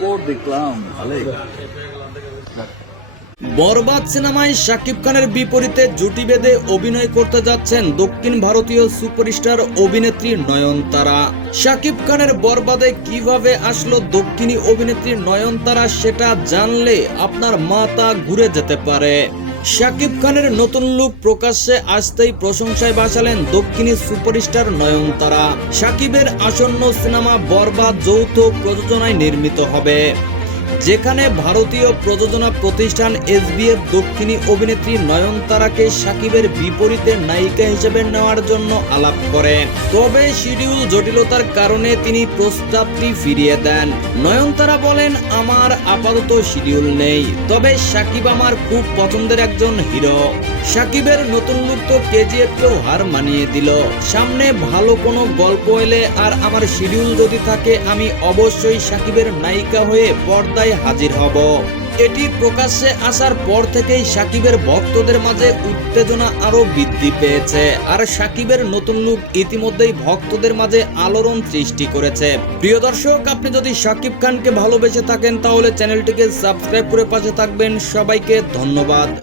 পর দেখলাম বরবাদ সিনেমায় শাকিব খানের বিপরীতে জুটি বেঁধে অভিনয় করতে যাচ্ছেন দক্ষিণ ভারতীয় সুপারস্টার অভিনেত্রী নয়নতারা। শাকিব খানের বরবাদে কীভাবে আসলো দক্ষিণী অভিনেত্রী নয়নতারা সেটা জানলে আপনার মাথা ঘুরে যেতে পারে। শাকিব খানের নতুন লুক প্রকাশ্যে আসতেই প্রশংসায় বাঁচালেন দক্ষিণী সুপারস্টার নয়নতারা। শাকিবের আসন্ন সিনেমা বরবাদ যৌথ প্রযোজনায় নির্মিত হবে। যেখানে ভারতীয় প্রযোজনা প্রতিষ্ঠান এসবিএফ দক্ষিণী অভিনেত্রী নয়নতারাকে সাকিবের বিপরীতে নায়িকা হিসেবে নেওয়ার জন্য আলাপ করে। তবে শিডিউল জটিলতার কারণে তিনি প্রস্তাবটি ফিরিয়ে দেন। নয়নতারা বলেন, আমার আপাতত শিডিউল নেই। তবে সাকিব আমার খুব পছন্দের একজন হিরো। সাকিবের নতুন লুক তো কেজিএফকেও হার মানিয়ে দিল। সামনে ভালো কোনো গল্প এলে আর আমার শিডিউল যদি থাকে, আমি অবশ্যই সাকিবের নায়িকা হয়ে পর্দায় হাজির হব। এটি প্রকাশ্যে আসার পর থেকেই সাকিবের ভক্তদের মাঝে উত্তেজনা আরও বৃদ্ধি পেয়েছে। আর সাকিবের নতুন লুক ইতিমধ্যেই ভক্তদের মাঝে আলোড়ন সৃষ্টি করেছে। প্রিয় দর্শক, আপনি যদি সাকিব খানকে ভালোবেসে থাকেন, তাহলে চ্যানেলটিকে সাবস্ক্রাইব করে পাশে থাকবেন। সবাইকে ধন্যবাদ।